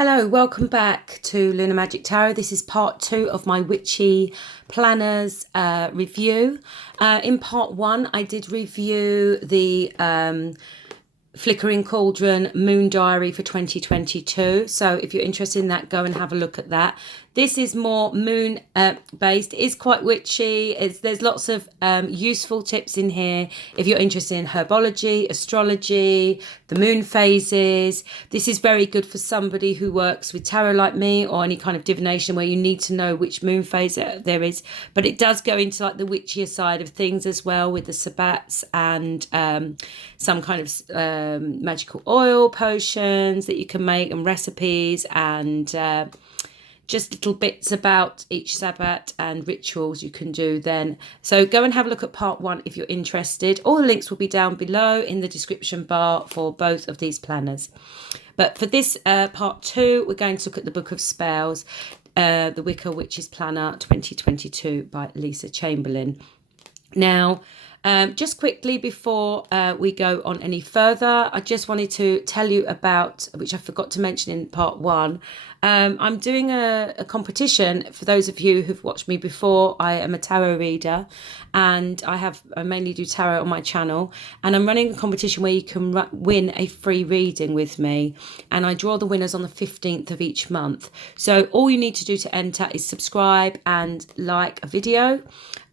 Hello, welcome back to Lunar Magic Tarot. This is part 2 of my Witchy Planners review. In part 1, I did review the Flickering Cauldron Moon Diary for 2022. So if you're interested in that, go and have a look at that. This is more moon based. It is quite witchy. There's lots of useful tips in here if you're interested in herbology, astrology, the moon phases. This is very good for somebody who works with tarot like me, or any kind of divination where you need to know which moon phase there is. But it does go into like the witchier side of things as well, with the sabbats and some kind of magical oil potions that you can make, and recipes, and just little bits about each Sabbat and rituals you can do then. So go and have a look at part 1 if you're interested. All the links will be down below in the description bar for both of these planners. But for this part 2, we're going to look at the Book of Spells, the Wicca Witches Planner 2022 by Lisa Chamberlain. Now, just quickly before we go on any further, I just wanted to tell you about, which I forgot to mention in part 1, I'm doing a competition. For those of you who've watched me before, I am a tarot reader, and I mainly do tarot on my channel, and I'm running a competition where you can win a free reading with me, and I draw the winners on the 15th of each month. So all you need to do to enter is subscribe and like a video.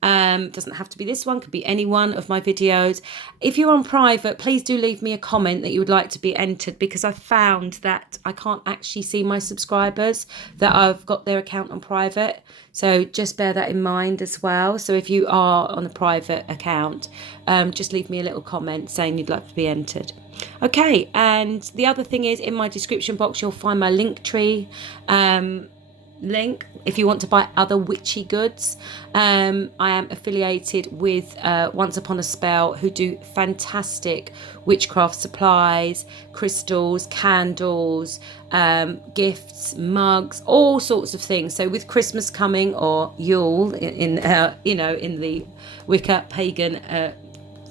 Doesn't have to be this one, could be any one of my videos. If you're on private, please do leave me a comment that you would like to be entered, because I found that I can't actually see my subscribers that I've got their account on private. So just bear that in mind as well. So if you are on a private account, just leave me a little comment saying you'd like to be entered. Okay, and the other thing is, in my description box you'll find my link tree link if you want to buy other witchy goods. I am affiliated with Once Upon a Spell, who do fantastic witchcraft supplies, crystals, candles, gifts, mugs, all sorts of things. So with Christmas coming, or Yule in the Wicca pagan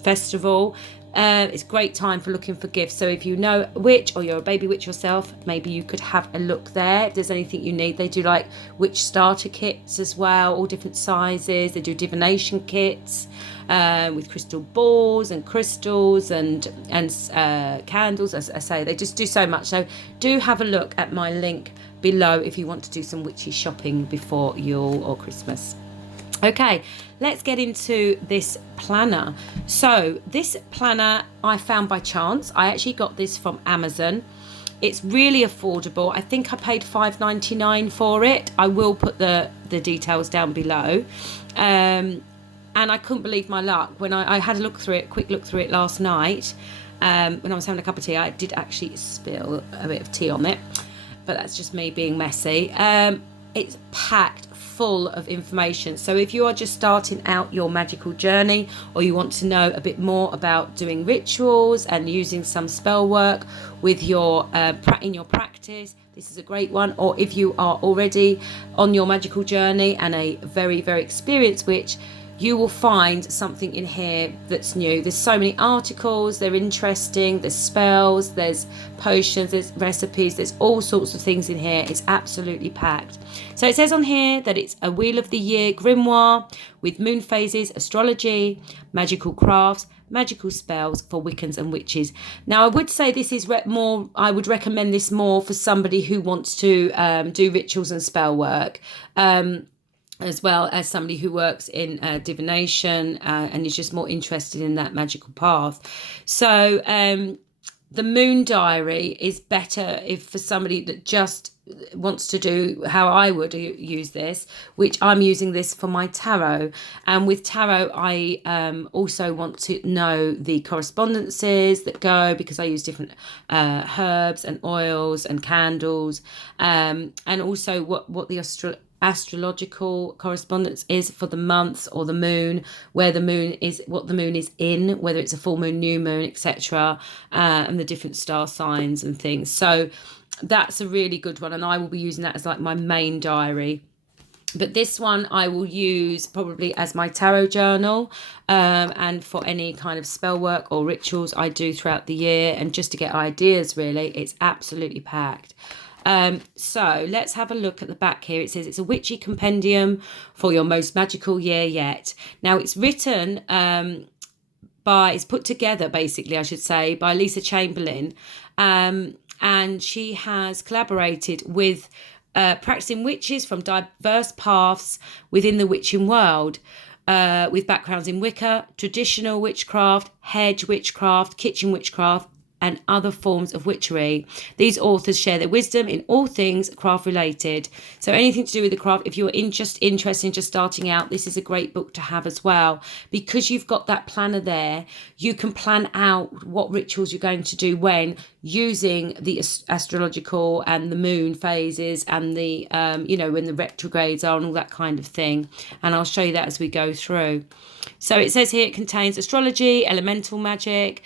festival, it's a great time for looking for gifts. So if you know a witch, or you're a baby witch yourself, maybe you could have a look there if there's anything you need. They do like witch starter kits as well, all different sizes. They do divination kits with crystal balls and crystals and candles. As I say, they just do so much. So do have a look at my link below if you want to do some witchy shopping before Yule or Christmas. Okay, let's get into this planner. So this planner I found by chance. I actually got this from Amazon. It's really affordable. I think I paid $5.99 for it. I will put the details down below. And I couldn't believe my luck when I had a quick look through it last night. When I was having a cup of tea, I did actually spill a bit of tea on it, but that's just me being messy. It's packed full of information. So if you are just starting out your magical journey, or you want to know a bit more about doing rituals and using some spell work with your in your practice, this is a great one. Or if you are already on your magical journey and a very, very experienced witch, you will find something in here that's new. There's so many articles, they're interesting, there's spells, there's potions, there's recipes, there's all sorts of things in here. It's absolutely packed. So it says on here that it's a Wheel of the Year grimoire with moon phases, astrology, magical crafts, magical spells for Wiccans and witches. Now I would say this is I would recommend this more for somebody who wants to do rituals and spell work, as well as somebody who works in divination and is just more interested in that magical path. So the Moon Diary is better if for somebody that just wants to do how I would use this, which I'm using this for my tarot. And with tarot, I also want to know the correspondences that go, because I use different herbs and oils and candles, and also what the astrological correspondence is for the months or the moon, where the moon is, what the moon is in, whether it's a full moon, new moon, etc., and the different star signs and things. So that's a really good one, and I will be using that as like my main diary. But this one I will use probably as my tarot journal, and for any kind of spell work or rituals I do throughout the year, and just to get ideas really. It's absolutely packed. So let's have a look at the back here. It says it's a witchy compendium for your most magical year yet. Now it's written it's put together basically, I should say, by Lisa Chamberlain, and she has collaborated with practicing witches from diverse paths within the witching world, with backgrounds in Wicca, traditional witchcraft, hedge witchcraft, kitchen witchcraft, and other forms of witchery. These authors share their wisdom in all things craft related. So anything to do with the craft, if you're interested in just starting out, this is a great book to have as well. Because you've got that planner there, you can plan out what rituals you're going to do when, using the astrological and the moon phases and the, when the retrogrades are and all that kind of thing. And I'll show you that as we go through. So it says here it contains astrology, elemental magic,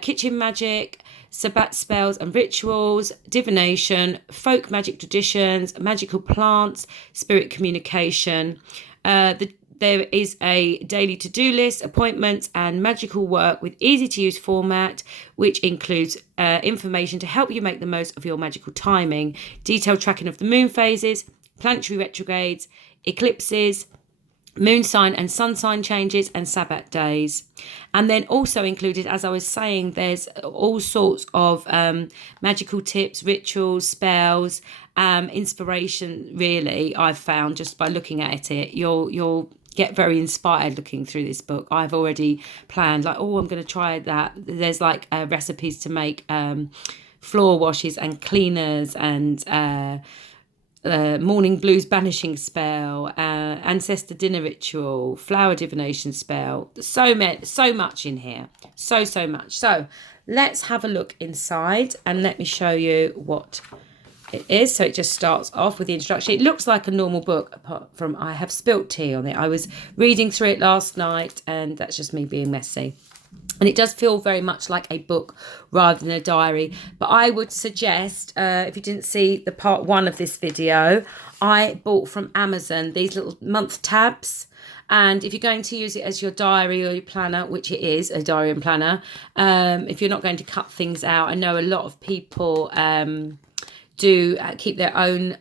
kitchen magic, Sabbat spells and rituals, divination, folk magic traditions, magical plants, spirit communication. There is a daily to-do list, appointments, and magical work with easy-to-use format, which includes information to help you make the most of your magical timing, detailed tracking of the moon phases, planetary retrogrades, eclipses, moon sign and sun sign changes, and Sabbat days. And then also included, as I was saying, there's all sorts of magical tips, rituals, spells, inspiration. Really, I've found just by looking at it, you'll get very inspired looking through this book. I've already planned, like, I'm going to try that. There's like recipes to make floor washes and cleaners, and morning blues banishing spell, ancestor dinner ritual, flower divination spell. So much in here. So much. So let's have a look inside and let me show you what it is. So it just starts off with the introduction. It looks like a normal book, apart from I have spilt tea on it. I was reading through it last night, and that's just me being messy. And it does feel very much like a book rather than a diary. But I would suggest, if you didn't see the part 1 of this video, I bought from Amazon these little month tabs. And if you're going to use it as your diary or your planner, which it is, a diary and planner, if you're not going to cut things out, I know a lot of people do keep their own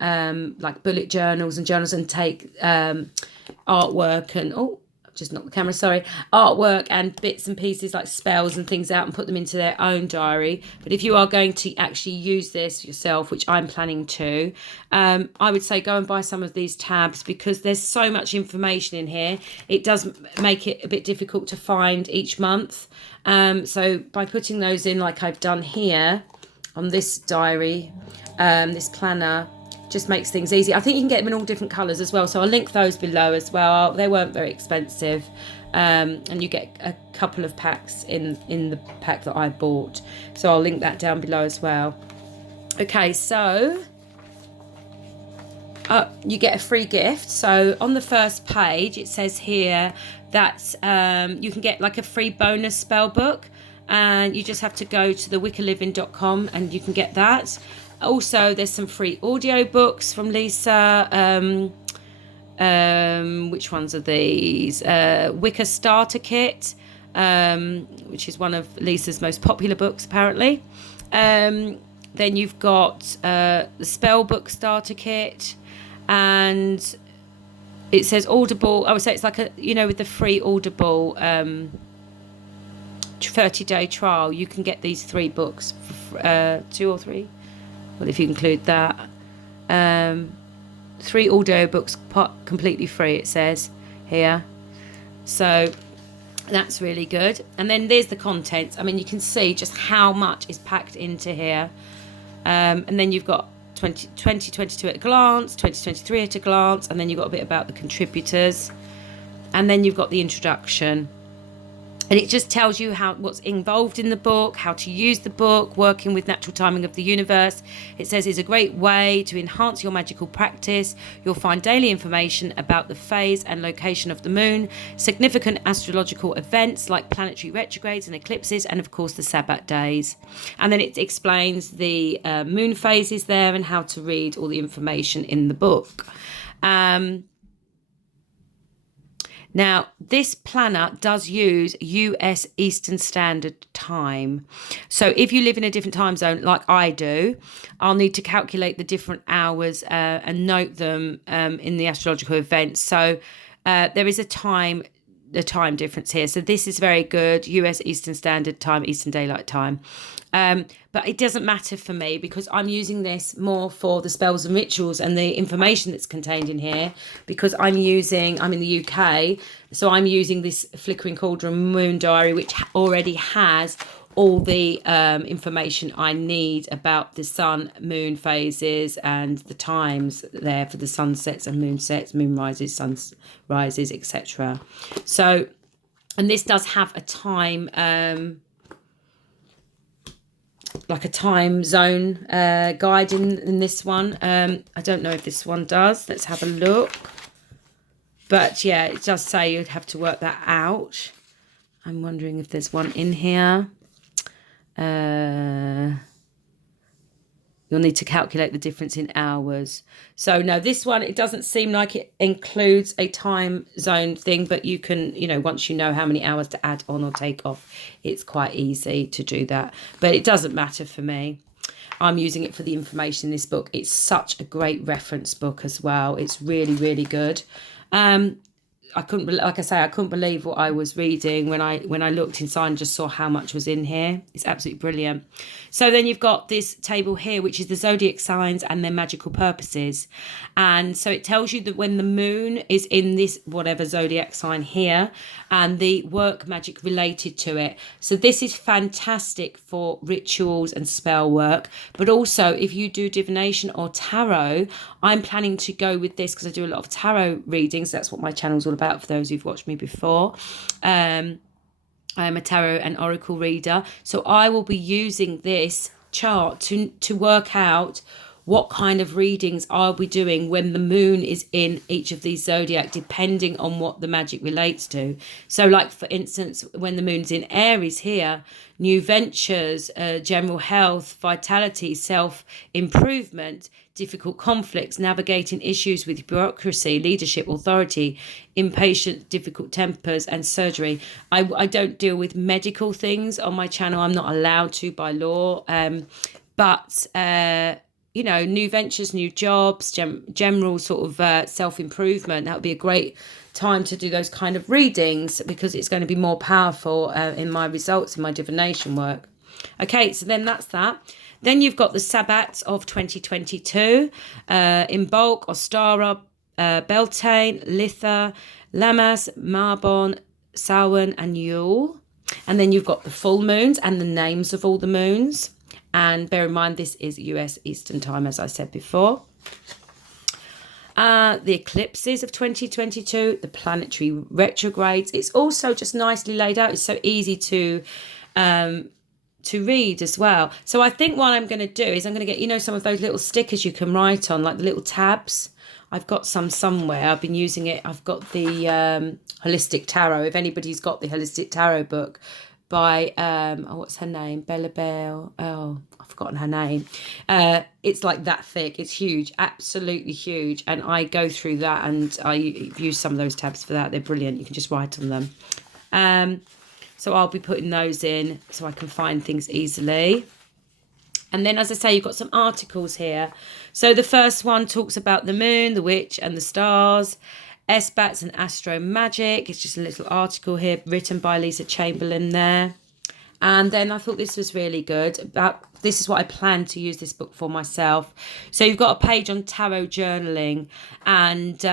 like bullet journals and take artwork and just knocked the camera, sorry, artwork and bits and pieces like spells and things out and put them into their own diary. But if you are going to actually use this yourself, which I'm planning to, I would say go and buy some of these tabs, because there's so much information in here. It does make it a bit difficult to find each month. So by putting those in like I've done here on this diary, this planner, just makes things easy. I think you can get them in all different colours as well, so I'll link those below as well. They weren't very expensive, and you get a couple of packs in the pack that I bought, so I'll link that down below as well. Okay, so you get a free gift. So on the first page it says here that you can get like a free bonus spell book, and you just have to go to the wiccaliving.com and you can get that. Also, there's some free audio books from Lisa. Which ones are these? Wicca Starter Kit, which is one of Lisa's most popular books, apparently. Then you've got the Spell Book Starter Kit, and it says Audible. I would say it's like with the free Audible 30-day trial, you can get these 3 books, for, 2 or 3. Well, if you include that, 3 audio books completely free, it says here. So that's really good. And then there's the contents. I mean, you can see just how much is packed into here. And then you've got 2022 at a glance, 2023 at a glance, and then you've got a bit about the contributors, and then you've got the introduction. And it just tells you what's involved in the book, how to use the book, working with natural timing of the universe. It says it's a great way to enhance your magical practice. You'll find daily information about the phase and location of the moon, significant astrological events like planetary retrogrades and eclipses, and of course the Sabbat days. And then it explains the moon phases there and how to read all the information in the book. Now, this planner does use US Eastern Standard Time. So if you live in a different time zone like I do, I'll need to calculate the different hours and note them in the astrological events. So there is a time difference here. So this is very good, US Eastern Standard Time, Eastern Daylight Time. But it doesn't matter for me because I'm using this more for the spells and rituals and the information that's contained in here, because I'm in the UK, so I'm using this Flickering Cauldron Moon Diary, which already has all the information I need about the sun moon phases and the times there for the sunsets and moon sets, moon rises, sun rises, etc. So, and this does have a time like a time zone guide in this one. I don't know if this one does. Let's have a look. But yeah, it does say you'd have to work that out. I'm wondering if there's one in here. You'll need to calculate the difference in hours. So no, this one, it doesn't seem like it includes a time zone thing, but you can, once you know how many hours to add on or take off, it's quite easy to do that. But it doesn't matter for me. I'm using it for the information in this book. It's such a great reference book as well. It's really, really good. I couldn't believe what I was reading when I looked inside and just saw how much was in here. It's absolutely brilliant. So then you've got this table here, which is the zodiac signs and their magical purposes. And so it tells you that when the moon is in this whatever zodiac sign here, and the work magic related to it. So this is fantastic for rituals and spell work, but also if you do divination or tarot, I'm planning to go with this because I do a lot of tarot readings. That's what my channel's all about for those who've watched me before. I am a tarot and oracle reader, so I will be using this chart to work out what kind of readings I'll be doing when the moon is in each of these zodiac, depending on what the magic relates to. So like, for instance, when the moon's in Aries here, new ventures, general health, vitality, self-improvement, difficult conflicts, navigating issues with bureaucracy, leadership, authority, impatient, difficult tempers, and surgery. I don't deal with medical things on my channel. I'm not allowed to by law. But new ventures, new jobs, general sort of self-improvement. That would be a great time to do those kind of readings because it's going to be more powerful in my results, in my divination work. Okay, so then that's that. Then you've got the Sabbats of 2022, in bulk, Ostara, Beltane, Litha, Lammas, Marbon, Samhain, and Yule. And then you've got the full moons and the names of all the moons. And bear in mind, this is US Eastern Time, as I said before. The eclipses of 2022, the planetary retrogrades. It's also just nicely laid out. It's so easy to read as well. So I think what I'm going to do is I'm going to get, some of those little stickers you can write on, like the little tabs. I've got some somewhere. I've been using it. I've got the Holistic Tarot. If anybody's got the Holistic Tarot book by, what's her name? Bella Bell. Oh, I've forgotten her name. It's like that thick. It's huge, absolutely huge. And I go through that and I use some of those tabs for that. They're brilliant. You can just write on them. So I'll be putting those in so I can find things easily. And then, as I say, you've got some articles here. So the first one talks about the moon, the witch, and the stars. Esbats and Astro Magic. It's just a little article here written by Lisa Chamberlain there. And then I thought this was really good. This is what I plan to use this book for myself. So you've got a page on tarot journaling, and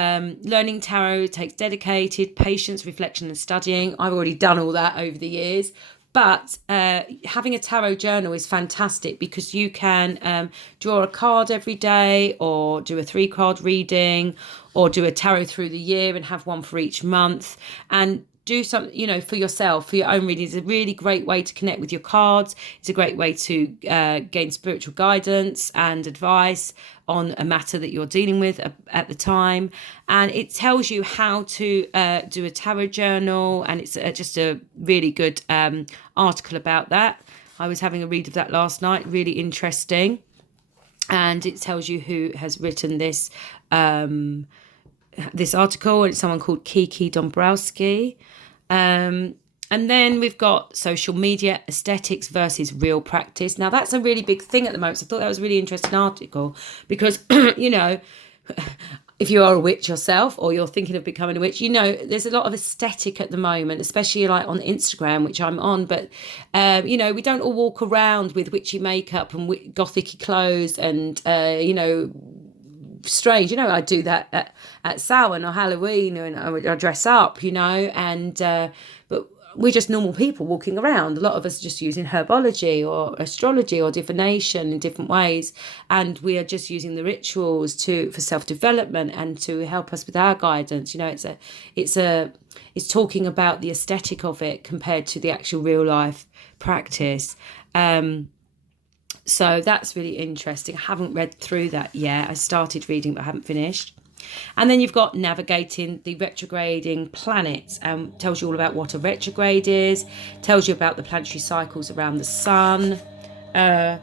learning tarot takes dedicated patience, reflection and studying. I've already done all that over the years. But having a tarot journal is fantastic because you can draw a card every day, or do a 3-card reading, or do a tarot through the year and have one for each month, and do something, for yourself, for your own reading. It's a really great way to connect with your cards. It's a great way to gain spiritual guidance and advice on a matter that you're dealing with at the time. And it tells you how to do a tarot journal, and it's just a really good article about that. I was having a read of that last night, really interesting. And it tells you who has written this this article, and it's someone called Kiki Dombrowski. And then we've got social media aesthetics versus real practice. Now, that's a really big thing at the moment. So I thought that was a really interesting article because, you know, if you are a witch yourself or you're thinking of becoming a witch, you know, there's a lot of aesthetic at the moment, especially like on Instagram, which I'm on. But, you know, we don't all walk around with witchy makeup and gothic clothes and, you know, strange. You know, I do that at Samhain or Halloween, and I dress up, you know, and, but we're just normal people walking around. A lot of us are just using herbology or astrology or divination in different ways, and we are just using the rituals for self-development and to help us with our guidance. You know, it's talking about the aesthetic of it compared to the actual real life practice. So that's really interesting. I haven't read through that yet. I started reading but I haven't finished. And then you've got navigating the retrograding planets, tells you all about what a retrograde is, tells you about the planetary cycles around the sun, the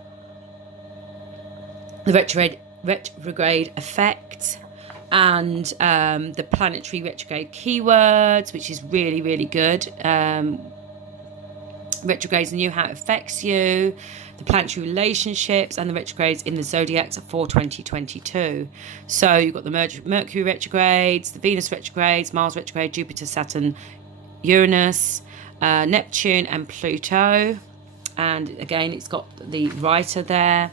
retrograde effect, and the planetary retrograde keywords, which is really, really good. Retrogrades and you, how it affects you, the planetary relationships, and the retrogrades in the zodiacs for 2022. So you've got the Mercury retrogrades, the Venus retrogrades, Mars retrograde, Jupiter, Saturn, Uranus, Neptune, and Pluto. And again, it's got the writer there.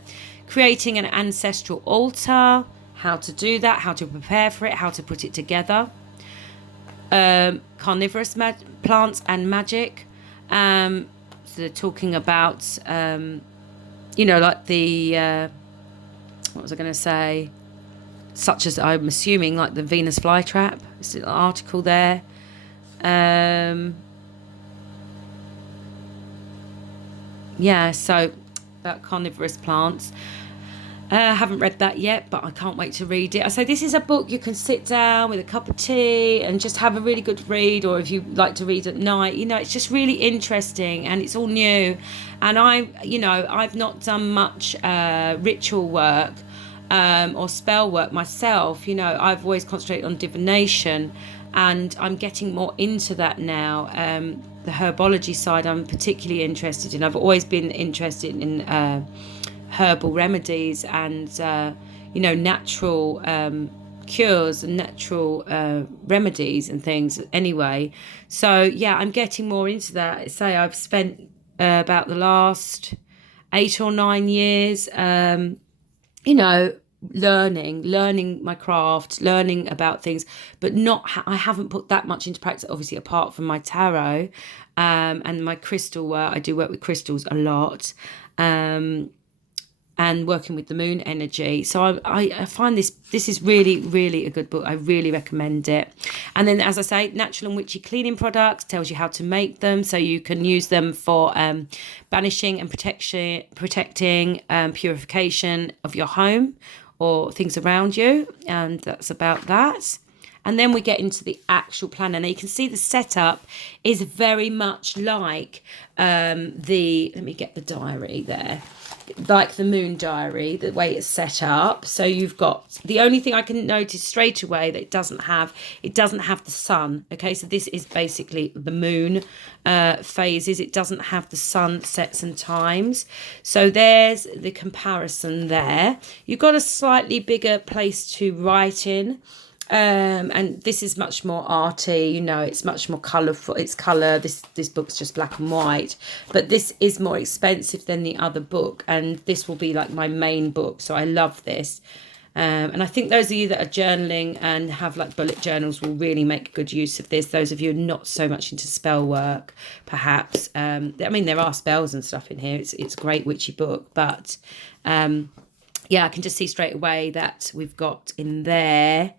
Creating an ancestral altar, how to do that, how to prepare for it, how to put it together. Carnivorous plants and magic. So they're talking about, you know, like the, what was I going to say? Such as, I'm assuming, like the Venus flytrap. There's an article there. Yeah, so about carnivorous plants. I haven't read that yet, but I can't wait to read it. I say this is a book you can sit down with a cup of tea and just have a really good read, or if you like to read at night, you know, it's just really interesting and it's all new. And I've not done much ritual work or spell work myself. You know, I've always concentrated on divination, and I'm getting more into that now. The herbology side I'm particularly interested in. I've always been interested in herbal remedies and natural cures and natural remedies and things anyway. So yeah, I'm getting more into that. Say I've spent about the last 8 or 9 years learning my craft, learning about things, but I haven't put that much into practice, obviously, apart from my tarot and my crystal work. I do work with crystals a lot, and working with the moon energy. So I find this is really, really a good book. I really recommend it. And then, as I say, natural and witchy cleaning products, tells you how to make them so you can use them for banishing and protecting purification of your home or things around you. And that's about that. And then we get into the actual planner. Now you can see the setup is very much like let me get the diary there. Like the moon diary, the way it's set up. So you've got, the only thing I can notice straight away that it doesn't have the sun. Okay, so this is basically the moon phases. It doesn't have the sunsets and times. So there's the comparison there. You've got a slightly bigger place to write in. And this is much more arty, you know, it's much more colourful. It's colour. This book's just black and white, but this is more expensive than the other book, and this will be like my main book. So I love this. And I think those of you that are journaling and have like bullet journals will really make good use of this. Those of you who are not so much into spell work, perhaps. I mean, there are spells and stuff in here. It's a great witchy book, but yeah, I can just see straight away that we've got in there.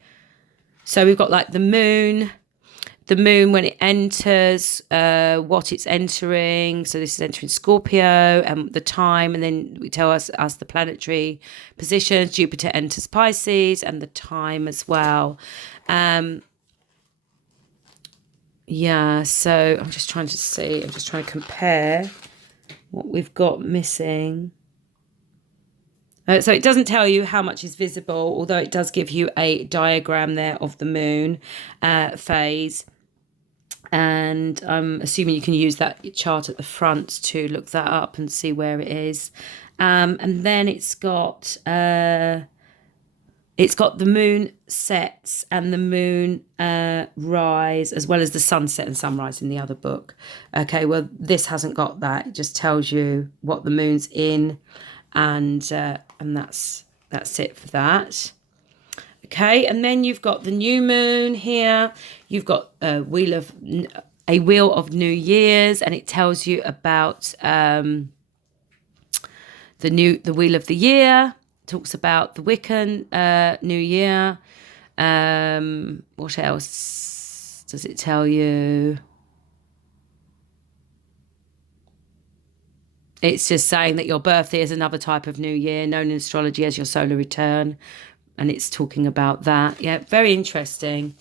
So we've got like the moon when it enters, what it's entering. So this is entering Scorpio, and the time, and then we tell us the planetary positions. Jupiter enters Pisces, and the time as well. Yeah, so I'm just trying to see. I'm just trying to compare what we've got missing. So it doesn't tell you how much is visible, although it does give you a diagram there of the moon phase. And I'm assuming you can use that chart at the front to look that up and see where it is. And then it's got the moon sets and the moon rise, as well as the sunset and sunrise in the other book. Okay, well, this hasn't got that. It just tells you what the moon's in, and that's it for that. Okay, and then you've got the new moon here. You've got a wheel of New Year's, and it tells you about the wheel of the year. Talks about the Wiccan New Year. What else does it tell you? It's just saying that your birthday is another type of new year, known in astrology as your solar return. And it's talking about that. Yeah, very interesting.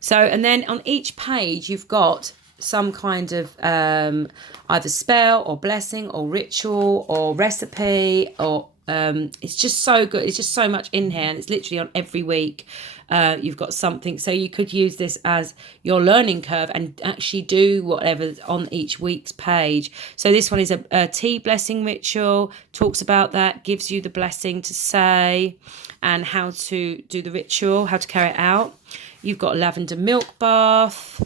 So, and then on each page, you've got some kind of either spell or blessing or ritual or recipe, or it's just so good. It's just so much in here, and it's literally on every week. You've got something, so you could use this as your learning curve and actually do whatever's on each week's page. So this one is a tea blessing ritual, talks about that, gives you the blessing to say and how to do the ritual, how to carry it out. You've got lavender milk bath,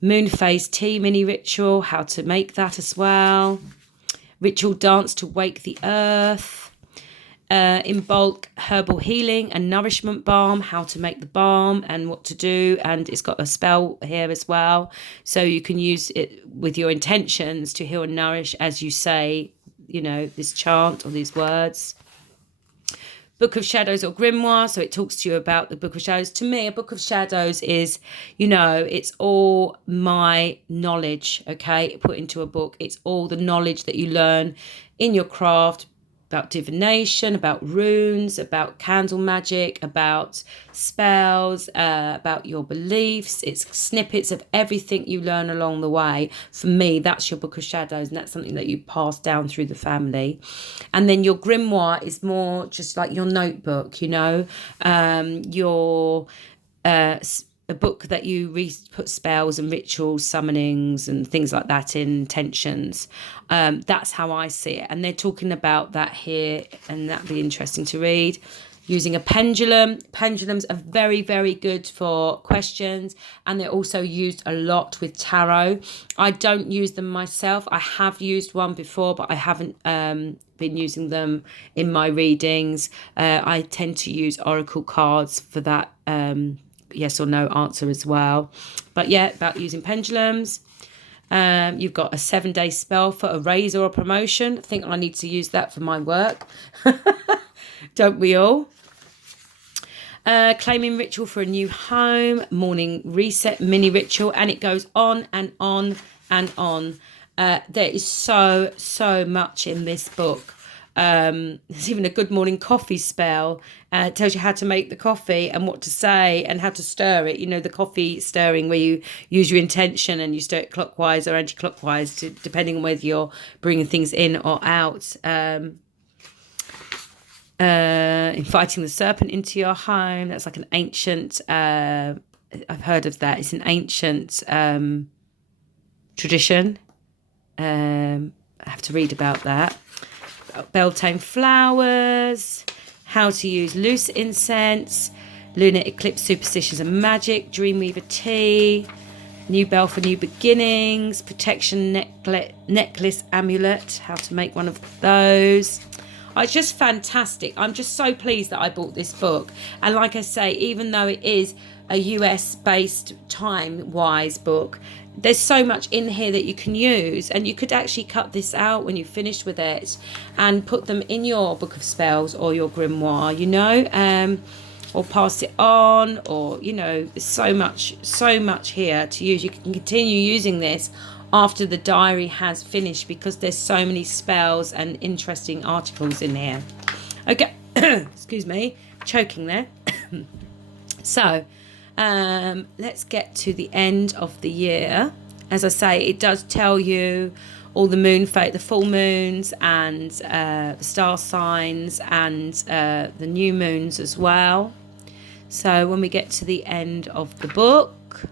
moon phase tea mini ritual, how to make that as well. Ritual dance to wake the earth. In bulk herbal healing and nourishment balm, how to make the balm and what to do, and it's got a spell here as well, so you can use it with your intentions to heal and nourish as you say, this chant or these words. Book of Shadows or Grimoire, so it talks to you about the Book of Shadows. To me, a Book of Shadows is, it's all my knowledge, okay, put into a book. It's all the knowledge that you learn in your craft, about divination, about runes, about candle magic, about spells, about your beliefs. It's snippets of everything you learn along the way. For me, that's your Book of Shadows, and that's something that you pass down through the family. And then your grimoire is more just like your notebook, a book that you put spells and rituals, summonings and things like that in, intentions. That's how I see it. And they're talking about that here, and that'd be interesting to read. Using a pendulum. Pendulums are very, very good for questions, and they're also used a lot with tarot. I don't use them myself. I have used one before, but I haven't been using them in my readings. I tend to use oracle cards for that yes or no answer as well. But yeah, about using pendulums. You've got a 7-day spell for a raise or a promotion. I think I need to use that for my work. Don't we all? Claiming ritual for a new home, morning reset mini ritual, and it goes on and on and on. There is so much in this book. There's even a good morning coffee spell. It tells you how to make the coffee and what to say and how to stir it. The coffee stirring, where you use your intention and you stir it clockwise or anti-clockwise, depending on whether you're bringing things in or out. Inviting the serpent into your home. That's like an ancient, I've heard of that. It's an ancient tradition. I have to read about that. Beltane flowers, how to use loose incense, lunar eclipse superstitions and magic, dreamweaver tea, new bell for new beginnings, protection necklace amulet, how to make one of those. It's just fantastic. I'm just so pleased that I bought this book. And like I say, even though it is a US based time wise book, there's so much in here that you can use, and you could actually cut this out when you've finished with it and put them in your book of spells or your grimoire, or pass it on, or there's so much here to use. You can continue using this after the diary has finished, because there's so many spells and interesting articles in here. Okay. Excuse me, choking there. So let's get to the end of the year. As I say, it does tell you all the the full moons, and the star signs, and the new moons as well. So when we get to the end of the book,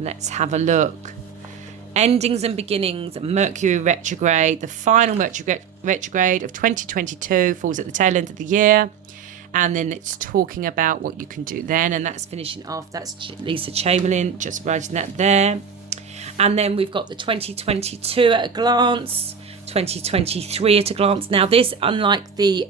let's have a look. Endings and beginnings, Mercury retrograde. The final Mercury retrograde of 2022 falls at the tail end of the year. And then it's talking about what you can do then. And that's finishing off. That's Lisa Chamberlain, just writing that there. And then we've got the 2022 at a glance, 2023 at a glance. Now this, unlike the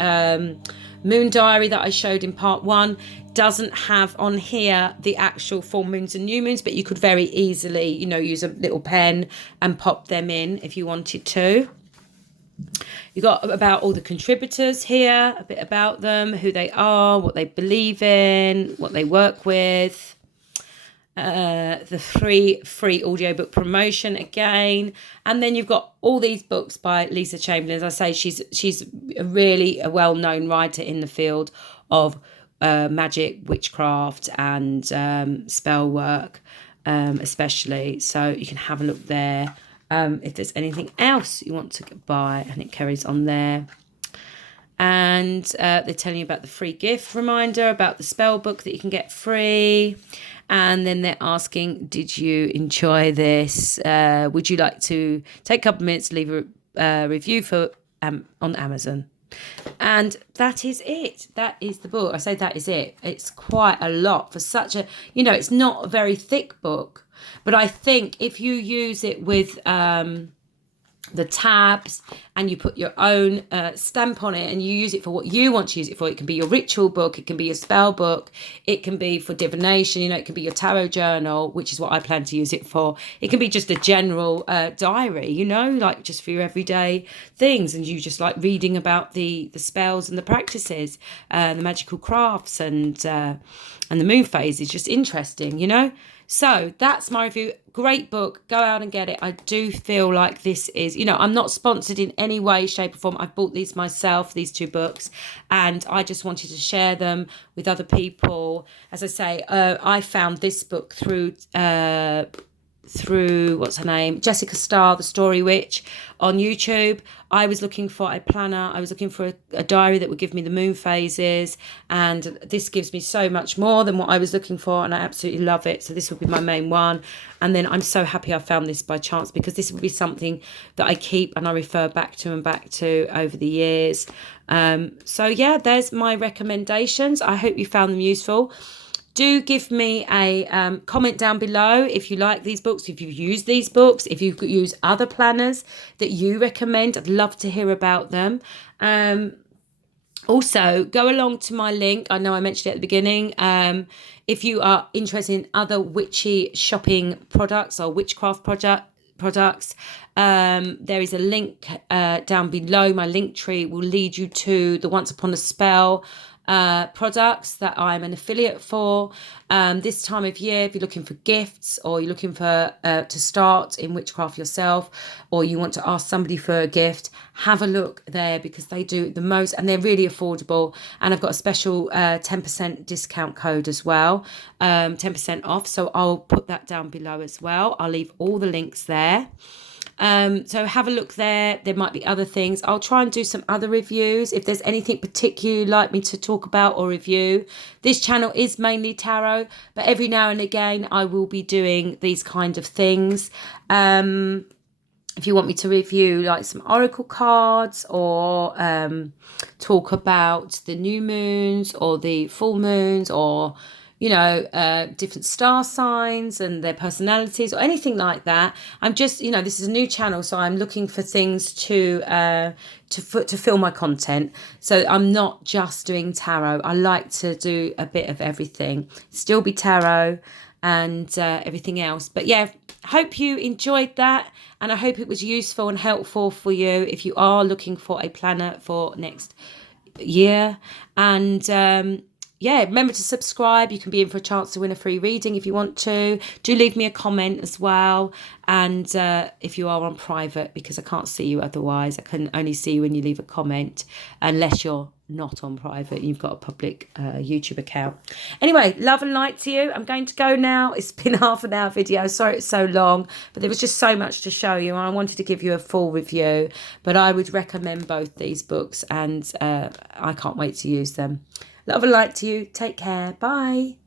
moon diary that I showed in part 1, doesn't have on here the actual full moons and new moons, but you could very easily, you know, use a little pen and pop them in if you wanted to. You got about all the contributors here, a bit about them, who they are, what they believe in, what they work with. The free audiobook promotion again, and then you've got all these books by Lisa Chamberlain. As I say, she's really a well-known writer in the field of magic, witchcraft, and spell work, especially. So you can have a look there if there's anything else you want to buy, and it carries on there. And they're telling you about the free gift reminder, about the spell book that you can get free. And then they're asking, did you enjoy this? Would you like to take a couple of minutes to leave a review for on Amazon? And that is it. That is the book. I say that is it. It's quite a lot for such a, you know, it's not a very thick book. But I think if you use it with the tabs, and you put your own stamp on it, and you use it for what you want to use it for. It can be your ritual book, it can be your spell book, it can be for divination, you know, it can be your tarot journal, which is what I plan to use it for. It can be just a general diary, you know, like just for your everyday things, and you just like reading about the spells and the practices, the magical crafts, and the moon phase is just interesting, you know. So that's my review. Great book. Go out and get it. I do feel like this is, you know, I'm not sponsored in any way, shape or form. I've bought these myself, these 2 books, and I just wanted to share them with other people. As I say, I found this book through what's her name, Jessica Starr, the Story Witch, on YouTube. I was looking for a planner. I was looking for a diary that would give me the moon phases, and this gives me so much more than what I was looking for, and I absolutely love it. So this would be my main one. And then I'm so happy I found this by chance, because this would be something that I keep and I refer back to over the years. So yeah, there's my recommendations. I hope you found them useful. Do give me a comment down below if you like these books, if you've used these books, if you use other planners that you recommend. I'd love to hear about them. Also, go along to my link. I know I mentioned it at the beginning. If you are interested in other witchy shopping products or witchcraft products, there is a link down below. My link tree will lead you to the Once Upon a Spell products that I'm an affiliate for. This time of year, if you're looking for gifts, or you're looking for to start in witchcraft yourself, or you want to ask somebody for a gift, have a look there, because they do the most, and they're really affordable. And I've got a special 10% discount code as well, 10% off. So I'll put that down below as well. I'll leave all the links there. So have a look there. There might be other things. I'll try and do some other reviews if there's anything particular you'd like me to talk about or review. This channel is mainly tarot, but every now and again I will be doing these kind of things. If you want me to review like some oracle cards, or talk about the new moons or the full moons, or you know, different star signs and their personalities, or anything like that. I'm just, you know, this is a new channel, so I'm looking for things to fill my content. So I'm not just doing tarot. I like to do a bit of everything. Still be tarot and everything else. But yeah, hope you enjoyed that, and I hope it was useful and helpful for you if you are looking for a planner for next year. And yeah, remember to subscribe. You can be in for a chance to win a free reading if you want to. Do leave me a comment as well. And if you are on private, because I can't see you otherwise, I can only see you when you leave a comment, unless you're not on private, you've got a public YouTube account. Anyway, love and light to you. I'm going to go now. It's been half an hour video. Sorry it's so long, but there was just so much to show you. I wanted to give you a full review, but I would recommend both these books, and I can't wait to use them. Love and light to you. Take care. Bye.